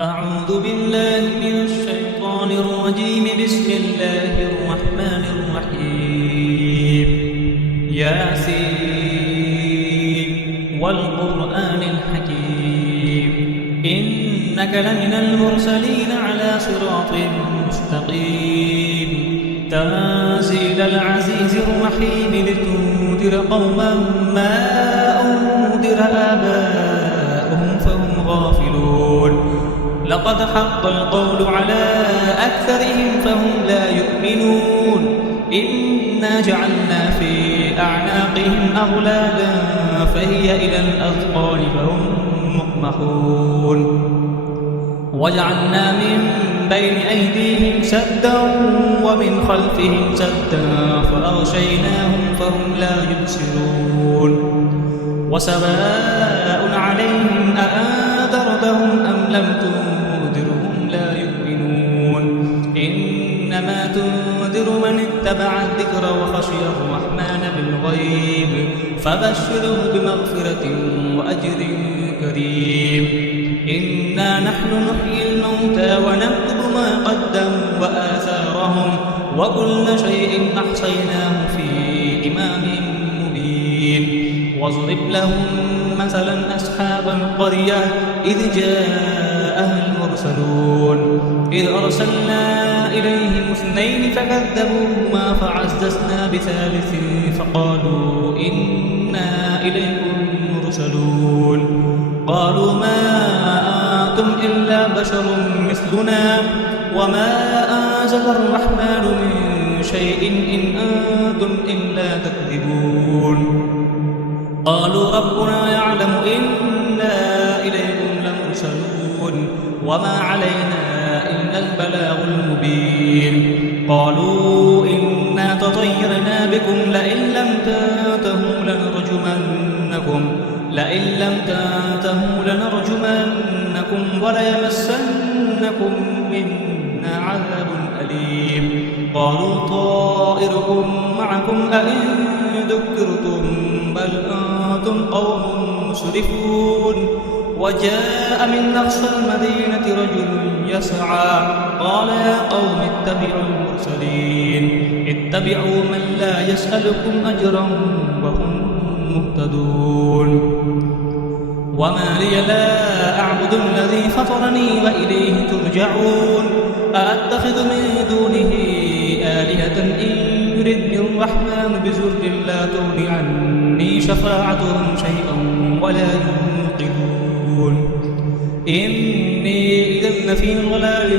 أعوذ بالله من الشيطان الرجيم. بسم الله الرحمن الرحيم. ياسين والقرآن الحكيم إنك لمن المرسلين على صراط مستقيم تنزيل العزيز الرحيم لتنذر قوما ما أنذر آباؤهم فهم غافلون. لقد حق القول على أكثرهم فهم لا يؤمنون. إنا جعلنا في أعناقهم أغلالا فهي إلى الأذقان فهم مقمحون. وجعلنا من بين أيديهم سدا ومن خلفهم سدا فأغشيناهم فهم لا يبصرون. وسواء عليهم أأنذرتهم أم لم تنذرهم لا يؤمنون. إنما تنذر من اتبع الذكر وخشي الرحمن بالغيب فبشره بمغفرة وأجر كريم. إنا نحن نحيي الموتى ونكتب ما قدموا وآثارهم وكل شيء أحصيناه في إمام مبين. واضرب لهم مثلا أصحاب القرية إذ جاءها المرسلون إذ أرسلنا إليهم اثنين فكذبوهما فعززنا بثالث فقالوا إنا إليكم مرسلون. قالوا ما أنتم إلا بشر مثلنا وما أنزل الرحمن من شيء إن أنتم إلا تكذبون. قالوا ربنا يعلم إنا إليكم لمرسلون وما علينا إلا البلاغ المبين. قالوا إنا تطيرنا بكم لئن لم تنتهوا لنرجمنكم وليمسنكم منا عذاب أليم. قالوا طائركم معكم أئن ذكرتم بل أنتم قوم مسرفون. وجاء من أقصى المدينة رجل يسعى قال يا قوم اتبعوا المرسلين اتبعوا من لا يسألكم أجرا وهم مهتدون. وما لي لا أعبد الذي فطرني وإليه ترجعون. أأتخذ من دونه آلهة إن يردني الرحمن بضر لا تغن عني شفاعتهم شيئا ولا ينقذون. إني إذا لفي ضلال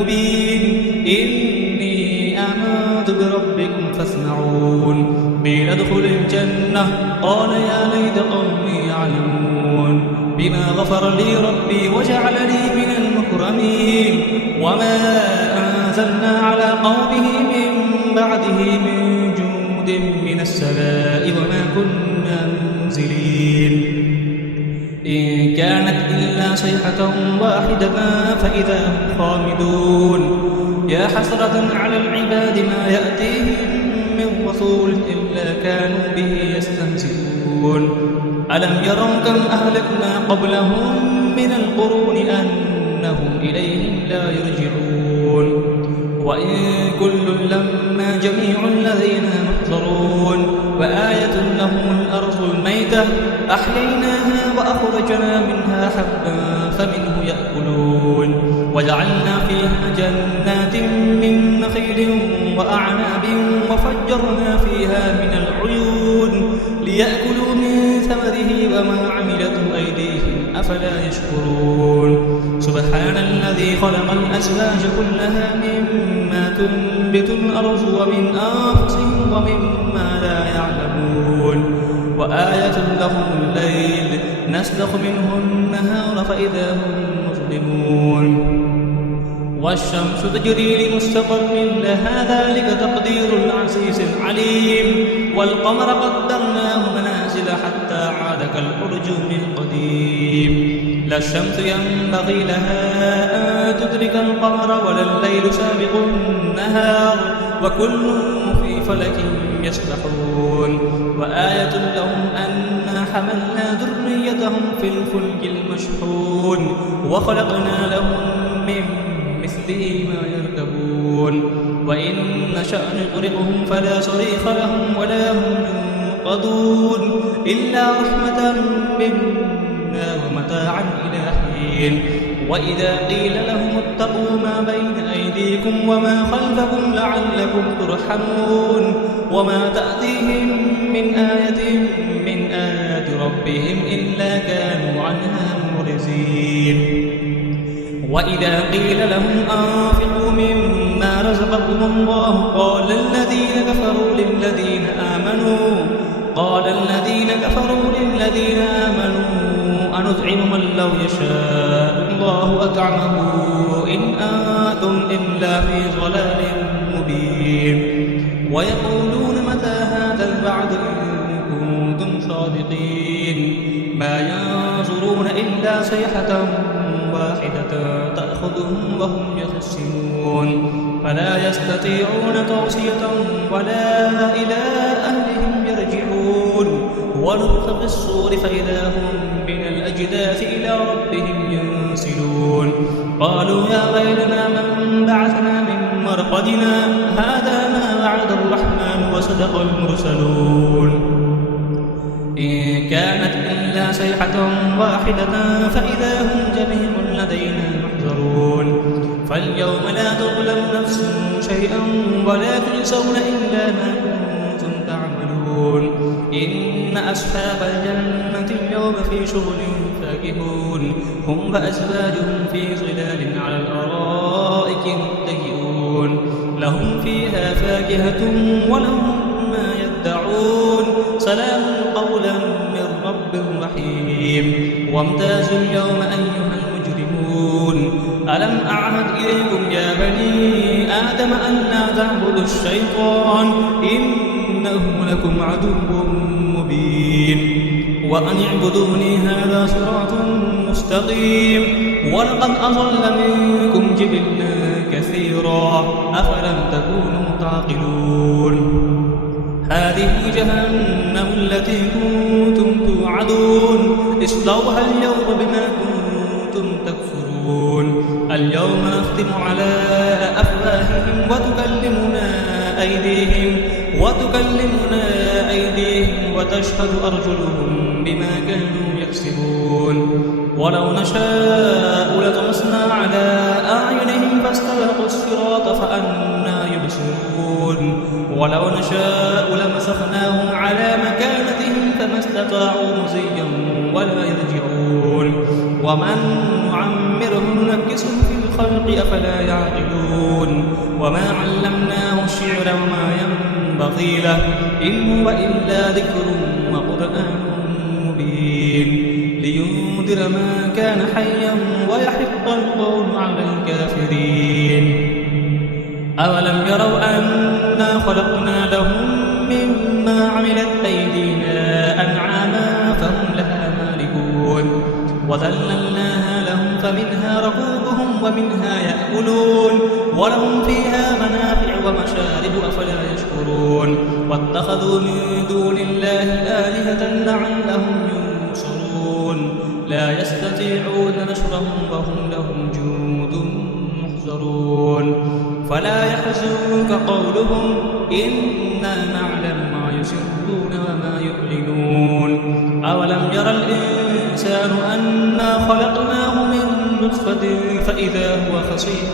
مبين. إني آمنت بربكم فاسمعون. قيل ادخل الجنة قال يا ليت قومي يعلمون بما غفر لي ربي وجعلني من المكرمين. وما أنزلنا على قومه من بعده من جند من السماء وما كنا منزلين. إن كانت إلا صيحة واحدة فإذا هم خامدون. يا حسرة على العباد ما يأتيهم من رسول إلا كانوا به يستهزئون. ألم يروا كم أهلكنا قبلهم من القرون أنهم إليهم لا يرجعون. وإن كل لما جميع الذين محضرون. وآية لهم الأرض الميتة أحييناها وأخرجنا منها حبا فمنه يأكلون. وجعلنا فيها جنات من نخيل وأعناب وفجرنا فيها من العيون ليأكلوا من ثمره وما عملته أيديهم أفلا يشكرون. سبحان الذي خلق الأزواج كلها مما تنبت الأرض ومن أنفسهم ومما لا يعلمون. وآية لهم الليل نسلخ منه النهار فإذا هم مظلمون. والشمس تجري لمستقر لها ذلك تقدير العزيز العليم. والقمر قدرناه منازل حتى عاد كالأرجون القديم. لا الشمس ينبغي لها أن تدرك القمر ولا الليل سابق النهار وكل في فلك يسبحون. وآية لهم أنا حملنا ذريتهم في الفلك المشحون وخلقنا لهم تغرقهم فلا صريخ لهم ولا هم ينقذون إلا رحمة منا ومتاعا إلى حين وإذا قيل لهم اتقوا ما بين أيديكم وما خلفكم لعلكم ترحمون وما تأتيهم من آية من آيات ربهم إلا كانوا عنها معرضين وإذا قيل لهم أنفقوا مما رزقكم الله قال الذين كفروا للذين آمنوا أنطعم من لو يشاء الله أطعمه إن أنتم إلا في ضلال مبين ويقولون متى هذا الوعد إن كنتم صادقين ما ينظرون إلا صيحة واحدة تأخذهم وهم يخسرون فلا يستطيعون توصية ولا إلى أهلهم يرجعون ونفخ في الصور فإذا هم من الأجداث إلى ربهم ينسلون قالوا يا ويلنا من بعثنا من مرقدنا هذا ما وعد الرحمن وصدق المرسلون إن كانت إلا صيحة واحدة فإذا هم جميع لدينا محضرون فاليوم لا تظلم نفس شيئا ولا تجزون إلا ما كنتم تعملون إن أصحاب الجنة اليوم في شغل فاكهون هم وأزواجهم في ظلال على الأرائك متكئون لهم فيها فاكهة ولهم ما يدعون سلام قولا من رب رحيم وامتازوا اليوم أيها المجرمون ألم أعهد إليكم يا بني آدم أن لا تعبدوا الشيطان إنه لكم عدو مبين وأن اعبدوني هذا صراط مستقيم ولقد أضل منكم جبلا كثيرا أفلم تكونوا تعقلون هذه جهنم التي كنتم توعدون اصلوها اليوم بما كنتم تكفرون اليوم نختم على أفواههم وتكلمنا أيديهم وتشهد أرجلهم بما كانوا يكسبون ولو نشاء لطمسنا على أعينهم فاستبقوا الصراط فأنى يبصرون ولو نشاء لمسخناهم على مكانتهم فما استطاعوا مزيا ولا يرجعون ومن نعمره ننكسه في الخلق أفلا يعقلون وما علمناه الشعر وما ينبغي له إن هو إلا ذكر وقرآن مبين لينذر ما كان حيا ويحق القول على الكافرين أولم يروا أنا خلقنا لهم مما عملت أيدينا أنعاما فهم لها مالكون وذللناها لهم فمنها ركوبهم ومنها يأكلون ولهم فيها منافع ومشارب أفلا يشكرون واتخذوا من دون الله آلهة لعلهم ينصرون لا يستطيعون نصرهم وهم لهم جند محضرون فلا يحزنك قولهم إنا نعلم ما يسرون وما يعلنون أولم يرى الإنسان أنا خلقناه من نطفة فإذا هو خصيم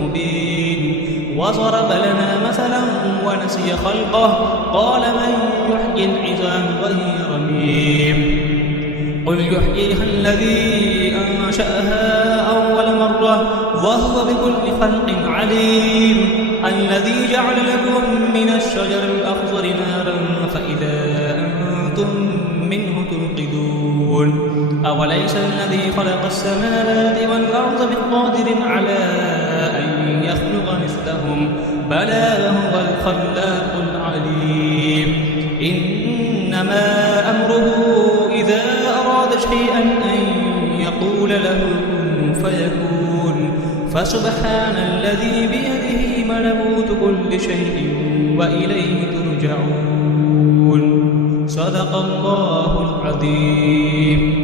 مبين وضرب لنا مثلا ونسي خلقه قال من يحيي العظام وهي رميم قل يحييها الذي أنشأها أول مرة وهو بكل خلق عليم الذي جعل لكم من الشجر الأخضر نارا فإذا أنتم منه توقدون أوليس الذي خلق السماوات والأرض بقادر على أن يخلق مثلهم بلى وهو الخلاق العليم إنما أمره إذا أراد شيئا أن يقول له كن فيكون فسبحان الذي بيده ملكوت كل شيء وإليه ترجعون صدق الله العظيم.